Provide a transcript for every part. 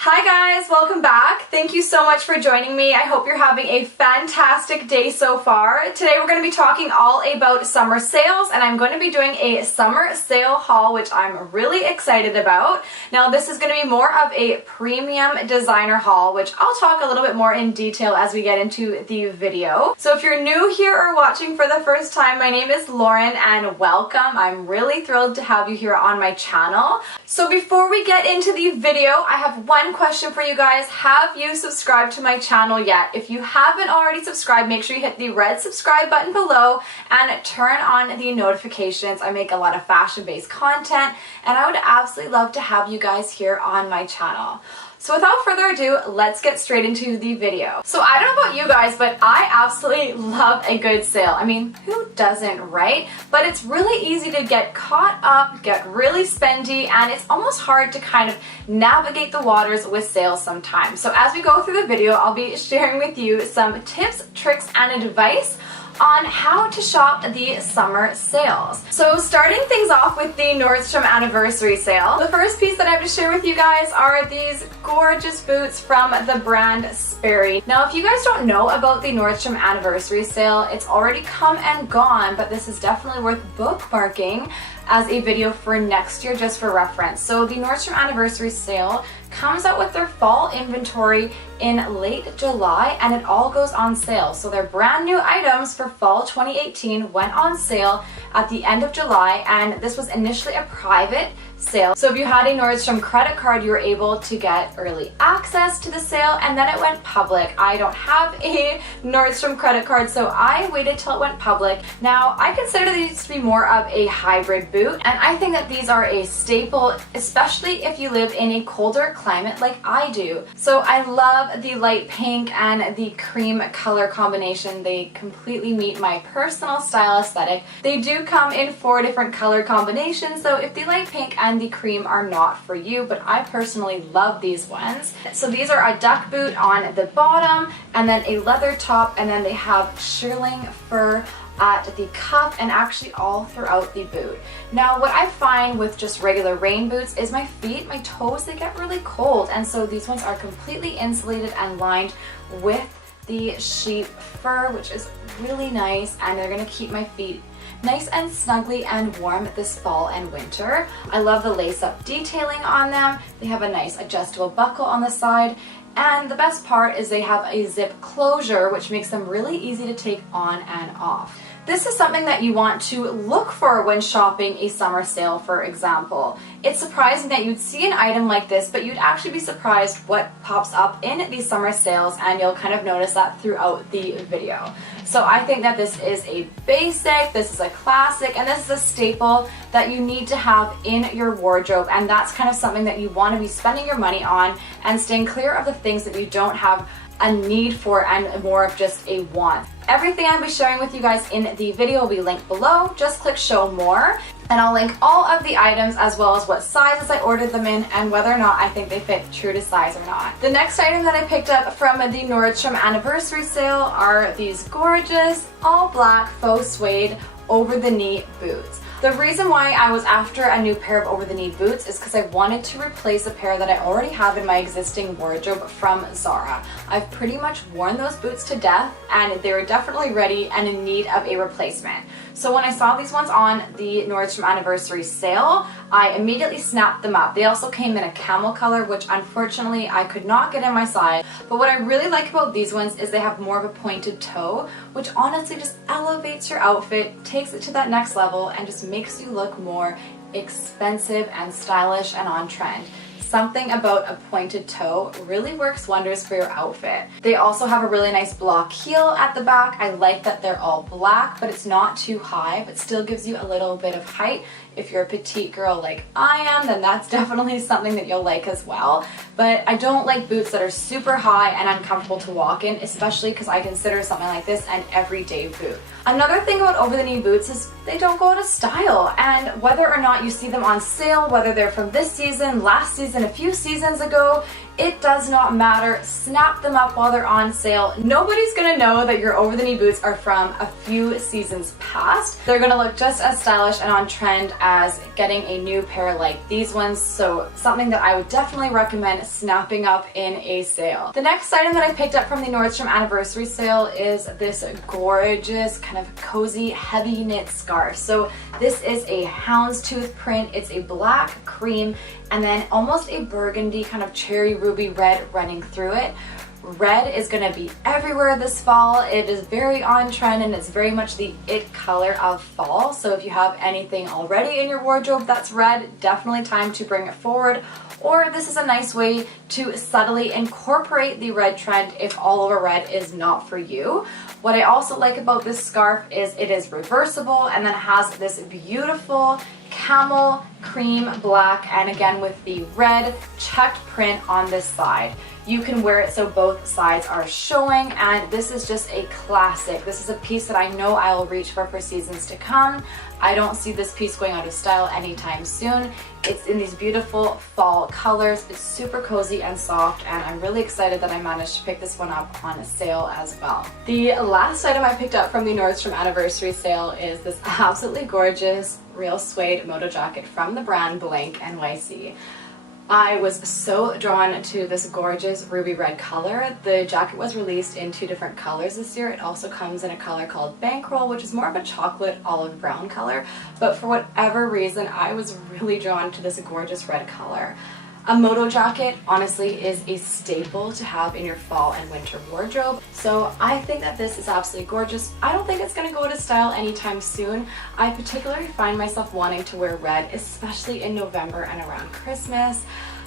Hi guys, welcome back. Thank you so much for joining me. I hope you're having a fantastic day so far. Today we're going to be talking all about summer sales, and I'm going to be doing a summer sale haul, which I'm really excited about. Now this is going to be more of a premium designer haul, which I'll talk a little bit more in detail as we get into the video. So if you're new here or watching for the first time, my name is Lauren and welcome. I'm really thrilled to have you here on my channel. So before we get into the video, I have one question for you guys. Have you subscribed to my channel yet? If you haven't already subscribed, make sure you hit the red subscribe button below and turn on the notifications. I make a lot of fashion-based content and I would absolutely love to have you guys here on my channel. So without further ado, let's get straight into the video. So I don't know about you guys, but I absolutely love a good sale. I mean, who doesn't, right? But it's really easy to get caught up, get really spendy, and it's almost hard to kind of navigate the waters with sales sometimes. So as we go through the video, I'll be sharing with you some tips, tricks, and advice on how to shop the summer sales. So starting things off with the Nordstrom anniversary sale, the first piece that I have to share with you guys are these gorgeous boots from the brand Sperry. Now if you guys don't know about the Nordstrom anniversary sale, it's already come and gone, but this is definitely worth bookmarking as a video for next year just for reference. So the Nordstrom anniversary sale comes out with their fall inventory in late July and it all goes on sale. So their brand new items for fall 2018 went on sale at the end of July, and this was initially a private sale. So if you had a Nordstrom credit card, you were able to get early access to the sale, and then it went public. I don't have a Nordstrom credit card, so I waited till it went public. Now I consider these to be more of a hybrid boot, and I think that these are a staple, especially if you live in a colder climate like I do. So I love the light pink and the cream color combination. They completely meet my personal style aesthetic. They do come in 4 different color combinations, so if the light pink and the cream are not for you, but I personally love these ones. So these are a duck boot on the bottom and then a leather top, and then they have shearling fur at the cuff and actually all throughout the boot. Now what I find with just regular rain boots is my feet, my toes, they get really cold, and so these ones are completely insulated and lined with the sheep fur, which is really nice, and they're gonna keep my feet nice and snugly and warm this fall and winter. I love the lace-up detailing on them. They have a nice adjustable buckle on the side, and the best part is they have a zip closure, which makes them really easy to take on and off. This is something that you want to look for when shopping a summer sale, for example. It's surprising that you'd see an item like this, but you'd actually be surprised what pops up in these summer sales, and you'll kind of notice that throughout the video. So I think that this is a basic, this is a classic, and this is a staple that you need to have in your wardrobe, and that's kind of something that you want to be spending your money on and staying clear of the things that you don't have a need for and more of just a want. Everything I'll be sharing with you guys in the video will be linked below. Just click show more and I'll link all of the items as well as what sizes I ordered them in and whether or not I think they fit true to size or not. The next item that I picked up from the Nordstrom anniversary sale are these gorgeous all black faux suede over the knee boots. The reason why I was after a new pair of over-the-knee boots is because I wanted to replace a pair that I already have in my existing wardrobe from Zara. I've pretty much worn those boots to death and they were definitely ready and in need of a replacement. So when I saw these ones on the Nordstrom anniversary sale, I immediately snapped them up. They also came in a camel color, which unfortunately I could not get in my size. But what I really like about these ones is they have more of a pointed toe, which honestly just elevates your outfit, takes it to that next level, and just makes you look more expensive and stylish and on trend. Something about a pointed toe really works wonders for your outfit. They also have a really nice block heel at the back. I like that they're all black, but it's not too high, but still gives you a little bit of height. If you're a petite girl like I am, then that's definitely something that you'll like as well. But I don't like boots that are super high and uncomfortable to walk in, especially because I consider something like this an everyday boot. Another thing about over-the-knee boots is they don't go out of style, and whether or not you see them on sale, whether they're from this season, last season, a few seasons ago, It does not matter. Snap them up while they're on sale. Nobody's gonna know that your over-the-knee boots are from a few seasons past. They're gonna look just as stylish and on trend as getting a new pair like these ones, so something that I would definitely recommend snapping up in a sale. The next item that I picked up from the Nordstrom anniversary sale is this gorgeous kind of cozy heavy knit scarf. So this is a houndstooth print. It's a black, cream, and then almost a burgundy kind of cherry ruby red running through it. Red is going to be everywhere this fall. It is very on trend and it's very much the it color of fall. So if you have anything already in your wardrobe that's red, definitely time to bring it forward. Or this is a nice way to subtly incorporate the red trend if all over red is not for you. What I also like about this scarf is it is reversible and then it has this beautiful camel cream black and again with the red checked print on this side. You can wear it so both sides are showing, and this is just a classic. This is a piece that I know I will reach for seasons to come. I don't see this piece going out of style anytime soon. It's in these beautiful fall colors. It's super cozy and soft, and I'm really excited that I managed to pick this one up on a sale as well. The last item I picked up from the Nordstrom anniversary sale is this absolutely gorgeous real suede Moto Jacket from the brand Blank NYC. I was so drawn to this gorgeous ruby red color. The jacket was released in 2 different colors this year. It also comes in a color called Bankroll, which is more of a chocolate olive brown color. But for whatever reason, I was really drawn to this gorgeous red color. A Moto Jacket honestly is a staple to have in your fall and winter wardrobe, so I think that this is absolutely gorgeous. I don't think it's going to go out of style anytime soon. I particularly find myself wanting to wear red, especially in November and around Christmas.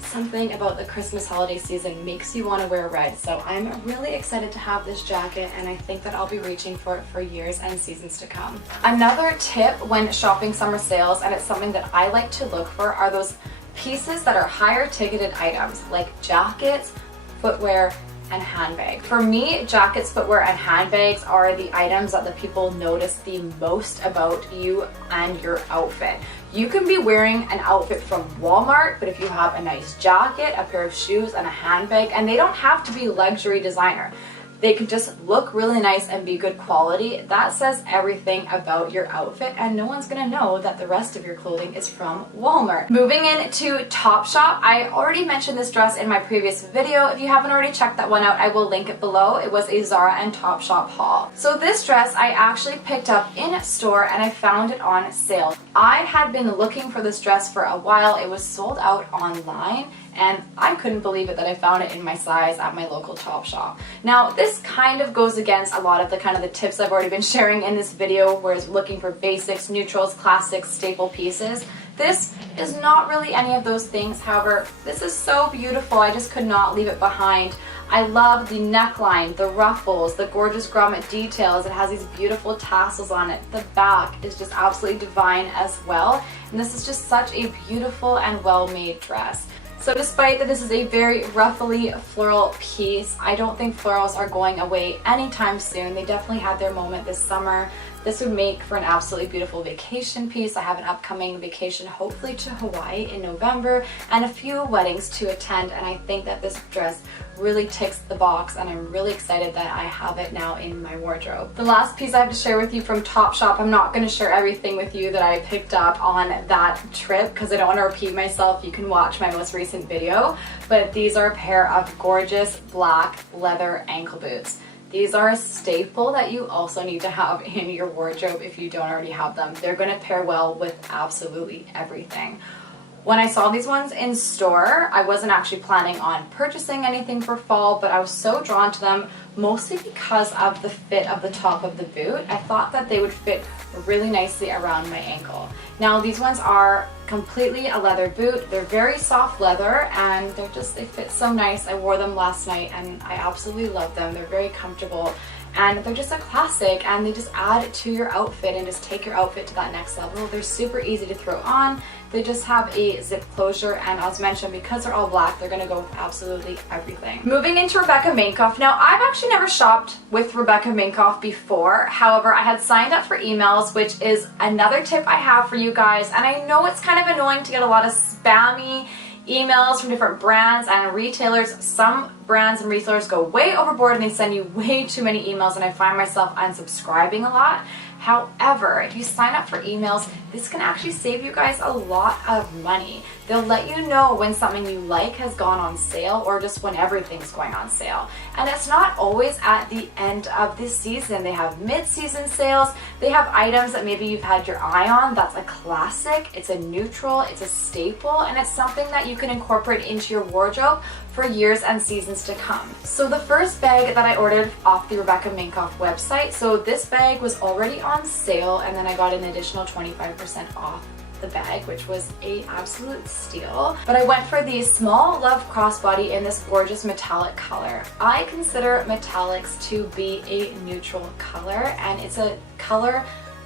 Something about the Christmas holiday season makes you want to wear red, so I'm really excited to have this jacket, and I think that I'll be reaching for it for years and seasons to come. Another tip when shopping summer sales, and it's something that I like to look for, are those pieces that are higher ticketed items like jackets, footwear, and handbags. For me, jackets, footwear, and handbags are the items that the people notice the most about you and your outfit. You can be wearing an outfit from Walmart, but if you have a nice jacket, a pair of shoes, and a handbag, and they don't have to be luxury designer, they can just look really nice and be good quality. That says everything about your outfit, and no one's gonna know that the rest of your clothing is from Walmart. Moving into Topshop, I already mentioned this dress in my previous video. If you haven't already checked that one out, I will link it below. It was a Zara and Topshop haul. So this dress I actually picked up in store and I found it on sale. I had been looking for this dress for a while. It was sold out online, and I couldn't believe it that I found it in my size at my local Topshop. Now, this kind of goes against a lot of the tips I've already been sharing in this video, whereas looking for basics, neutrals, classics, staple pieces. This is not really any of those things. However, this is so beautiful. I just could not leave it behind. I love the neckline, the ruffles, the gorgeous grommet details. It has these beautiful tassels on it. The back is just absolutely divine as well. And this is just such a beautiful and well-made dress. So despite that this is a very ruffly floral piece, I don't think florals are going away anytime soon. They definitely had their moment this summer. This would make for an absolutely beautiful vacation piece. I have an upcoming vacation, hopefully to Hawaii in November, and a few weddings to attend, and I think that this dress really ticks the box, and I'm really excited that I have it now in my wardrobe. The last piece I have to share with you from Topshop, I'm not going to share everything with you that I picked up on that trip because I don't want to repeat myself. You can watch my most recent video, but these are a pair of gorgeous black leather ankle boots. These are a staple that you also need to have in your wardrobe if you don't already have them. They're going to pair well with absolutely everything. When I saw these ones in store, I wasn't actually planning on purchasing anything for fall, but I was so drawn to them mostly because of the fit of the top of the boot. I thought that they would fit really nicely around my ankle. Now these ones are completely a leather boot. They're very soft leather and they fit so nice. I wore them last night and I absolutely love them. They're very comfortable and they're just a classic, and they just add to your outfit and just take your outfit to that next level. They're super easy to throw on. They just have a zip closure, and as mentioned, because they're all black, they're gonna go with absolutely everything. Moving into Rebecca Minkoff. Now, I've actually never shopped with Rebecca Minkoff before. However, I had signed up for emails, which is another tip I have for you guys, and I know it's kind of annoying to get a lot of spammy emails from different brands and retailers. Some brands and retailers go way overboard and they send you way too many emails, and I find myself unsubscribing a lot. However, if you sign up for emails, this can actually save you guys a lot of money. They'll let you know when something you like has gone on sale, or just when everything's going on sale. And it's not always at the end of the season. They have mid-season sales. They have items that maybe you've had your eye on. That's a classic, it's a neutral, it's a staple, and it's something that you can incorporate into your wardrobe for years and seasons to come. So the first bag that I ordered off the Rebecca Minkoff website, so this bag was already on sale, and then I got an additional 25% off the bag, which was a absolute steal. But I went for the Small Love Crossbody in this gorgeous metallic color. I consider metallics to be a neutral color, and it's a color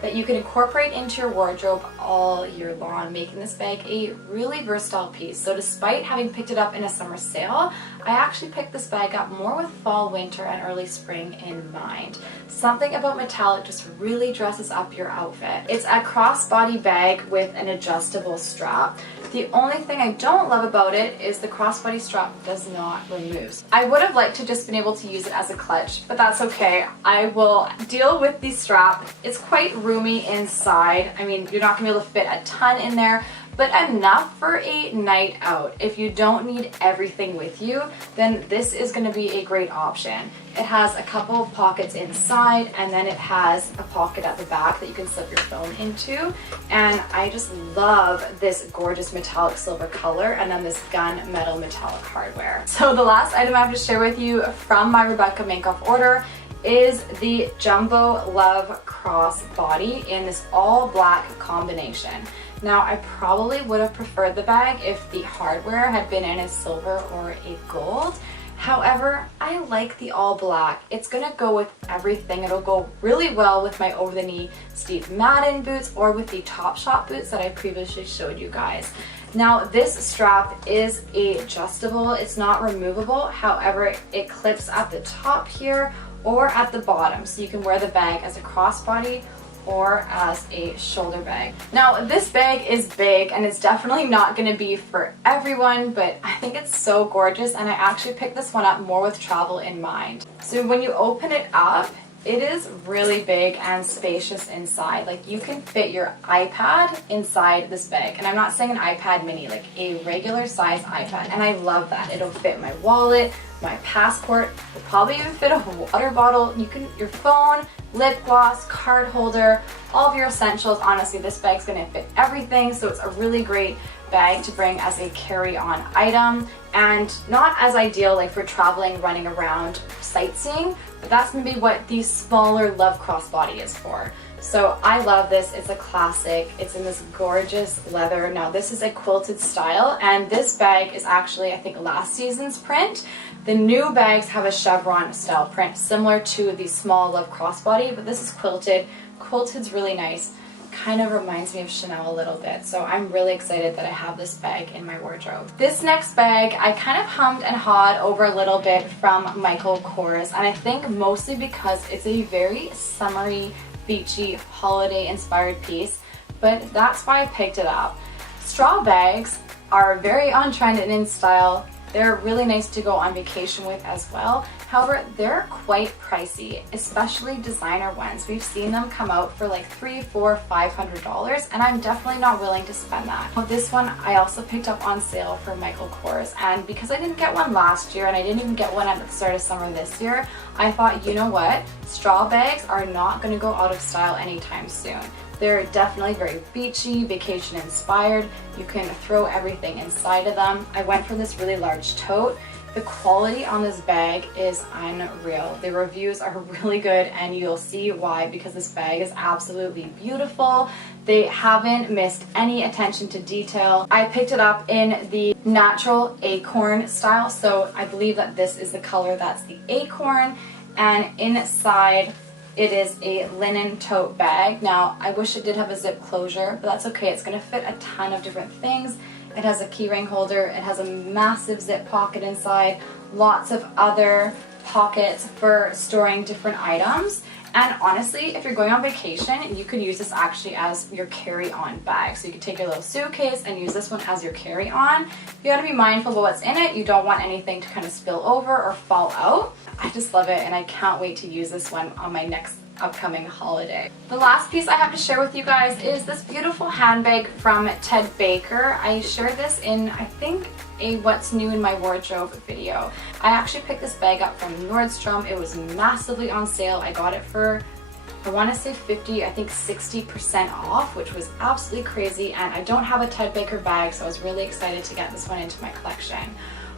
that you can incorporate into your wardrobe all year long, making this bag a really versatile piece. So despite having picked it up in a summer sale, I actually picked this bag up more with fall, winter, and early spring in mind. Something about metallic just really dresses up your outfit. It's a crossbody bag with an adjustable strap. The only thing I don't love about it is the crossbody strap does not remove. I would have liked to just been able to use it as a clutch, but that's okay. I will deal with the strap. It's quite roomy inside. I mean, you're not gonna be able to fit a ton in there, but enough for a night out. If you don't need everything with you, then this is gonna be a great option. It has a couple of pockets inside, and then it has a pocket at the back that you can slip your phone into. And I just love this gorgeous metallic silver color, and then this gunmetal metallic hardware. So the last item I have to share with you from my Rebecca Minkoff order is the Jumbo Love Crossbody in this all black combination. Now, I probably would have preferred the bag if the hardware had been in a silver or a gold. However, I like the all black. It's gonna go with everything. It'll go really well with my over-the-knee Steve Madden boots or with the Topshop boots that I previously showed you guys. Now, this strap is adjustable. It's not removable. However, it clips at the top here or at the bottom, so you can wear the bag as a crossbody or as a shoulder bag. Now, this bag is big and it's definitely not gonna be for everyone, but I think it's so gorgeous, and I actually picked this one up more with travel in mind. So when you open it up, it is really big and spacious inside. Like, you can fit your iPad inside this bag. And I'm not saying an iPad mini, like a regular size iPad. And I love that. It'll fit my wallet, my passport, will probably even fit a water bottle. You can, your phone, lip gloss, card holder, all of your essentials. Honestly, this bag's gonna fit everything. So it's a really great bag to bring as a carry-on item, and not as ideal like for traveling, running around, sightseeing, but that's maybe what the smaller Love Crossbody is for. So I love this. It's a classic. It's in this gorgeous leather. Now, this is a quilted style, and this bag is actually, I think, last season's print. The new bags have a chevron style print similar to the small Love Crossbody, but this is quilted. Quilted's really nice. Kind of reminds me of Chanel a little bit, so I'm really excited that I have this bag in my wardrobe. This next bag I kind of hummed and hawed over a little bit from Michael Kors, and I think mostly because it's a very summery, beachy, holiday inspired piece, but that's why I picked it up. Straw bags are very on trend and in style. They're really nice to go on vacation with as well. However, they're quite pricey, especially designer ones. We've seen them come out for like $300, $400, $500, and I'm definitely not willing to spend that. Well, this one I also picked up on sale for Michael Kors, and because I didn't get one last year and I didn't even get one at the start of summer this year, I thought, you know what? Straw bags are not going to go out of style anytime soon. They're definitely very beachy, vacation inspired. You can throw everything inside of them. I went for this really large tote. The quality on this bag is unreal. The reviews are really good, and you'll see why, because this bag is absolutely beautiful. They haven't missed any attention to detail. I picked it up in the natural acorn style, so I believe that this is the color that's the acorn, and inside it is a linen tote bag. Now, I wish it did have a zip closure, but that's okay. It's gonna fit a ton of different things. It has a keyring holder. It has a massive zip pocket inside, lots of other pockets for storing different items. And honestly, if you're going on vacation, you could use this actually as your carry-on bag. So you could take your little suitcase and use this one as your carry-on. You gotta be mindful of what's in it. You don't want anything to kind of spill over or fall out. I just love it, and I can't wait to use this one on my next upcoming holiday. The last piece I have to share with you guys is this beautiful handbag from Ted Baker. I shared this in, I think, a what's new in my wardrobe video. I actually picked this bag up from Nordstrom. It was massively on sale. I got it for, I want to say 50, I think 60% off, which was absolutely crazy. And I don't have a Ted Baker bag, so I was really excited to get this one into my collection.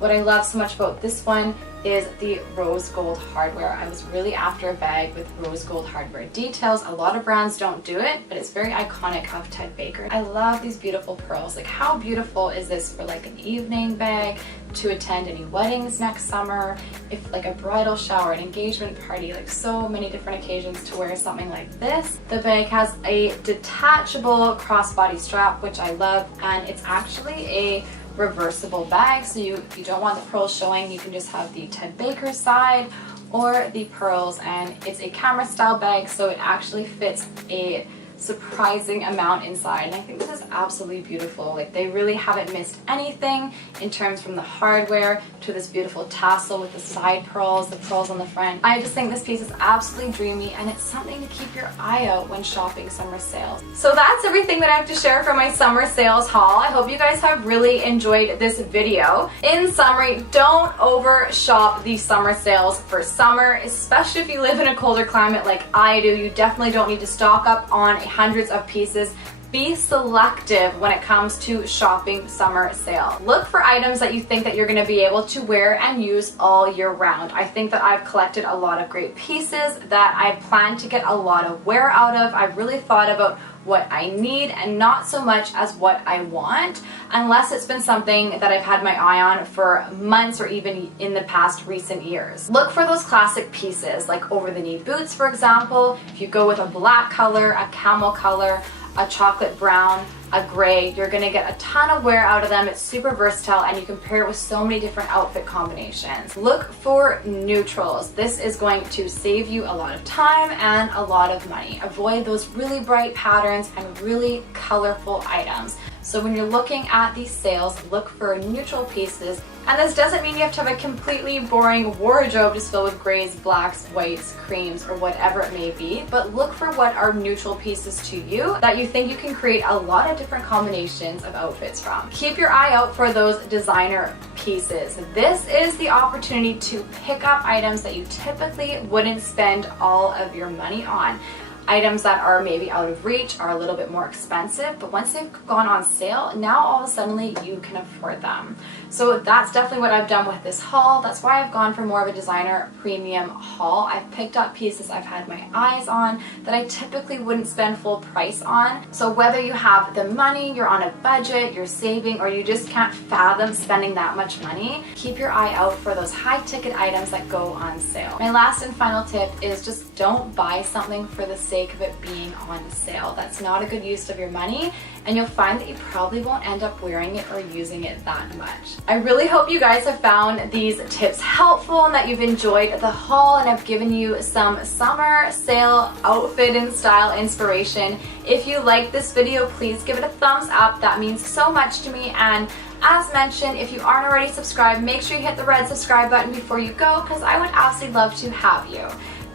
What I love so much about this one is the rose gold hardware. I was really after a bag with rose gold hardware details. A lot of brands don't do it, but it's very iconic of Ted Baker. I love these beautiful pearls. Like, how beautiful is this for like an evening bag to attend any weddings next summer, if like a bridal shower, an engagement party, like so many different occasions to wear something like this. The bag has a detachable crossbody strap, which I love, and it's actually a reversible bag, so you don't want the pearls showing. You can just have the Ted Baker side or the pearls, and it's a camera style bag, so it actually fits a surprising amount inside, and I think this is absolutely beautiful. Like, they really haven't missed anything in terms from the hardware to this beautiful tassel with the side pearls, the pearls on the front. I just think this piece is absolutely dreamy, and it's something to keep your eye out when shopping summer sales. So that's everything that I have to share for my summer sales haul. I hope you guys have really enjoyed this video. In summary, don't over shop these summer sales for summer, especially if you live in a colder climate like I do. You definitely don't need to stock up on hundreds of pieces. Be selective when it comes to shopping summer sale. Look for items that you think that you're going to be able to wear and use all year round. I think that I've collected a lot of great pieces that I plan to get a lot of wear out of. I've really thought about what I need and not so much as what I want, unless it's been something that I've had my eye on for months or even in the past recent years. Look for those classic pieces like over the knee boots, for example. If you go with a black color, a camel color, a chocolate brown, a gray, you're gonna get a ton of wear out of them. It's super versatile, and you can pair it with so many different outfit combinations. Look for neutrals. This is going to save you a lot of time and a lot of money. Avoid those really bright patterns and really colorful items. So when you're looking at these sales, look for neutral pieces. And this doesn't mean you have to have a completely boring wardrobe just filled with grays, blacks, whites, creams, or whatever it may be, but look for what are neutral pieces to you that you think you can create a lot of different combinations of outfits from. Keep your eye out for those designer pieces. This is the opportunity to pick up items that you typically wouldn't spend all of your money on. Items that are maybe out of reach, are a little bit more expensive, but once they've gone on sale, now all of a sudden you can afford them. So that's definitely what I've done with this haul. That's why I've gone for more of a designer premium haul. I've picked up pieces I've had my eyes on that I typically wouldn't spend full price on. So whether you have the money, you're on a budget, you're saving, or you just can't fathom spending that much money, keep your eye out for those high ticket items that go on sale. My last and final tip is just don't buy something for the sake of it being on sale. That's not a good use of your money, and you'll find that you probably won't end up wearing it or using it that much. I really hope you guys have found these tips helpful and that you've enjoyed the haul, and I've given you some summer sale outfit and style inspiration. If you like this video, please give it a thumbs up. That means so much to me. And as mentioned, if you aren't already subscribed, make sure you hit the red subscribe button before you go, because I would absolutely love to have you.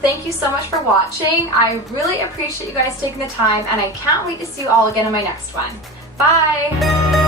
Thank you so much for watching. I really appreciate you guys taking the time, and I can't wait to see you all again in my next one. Bye!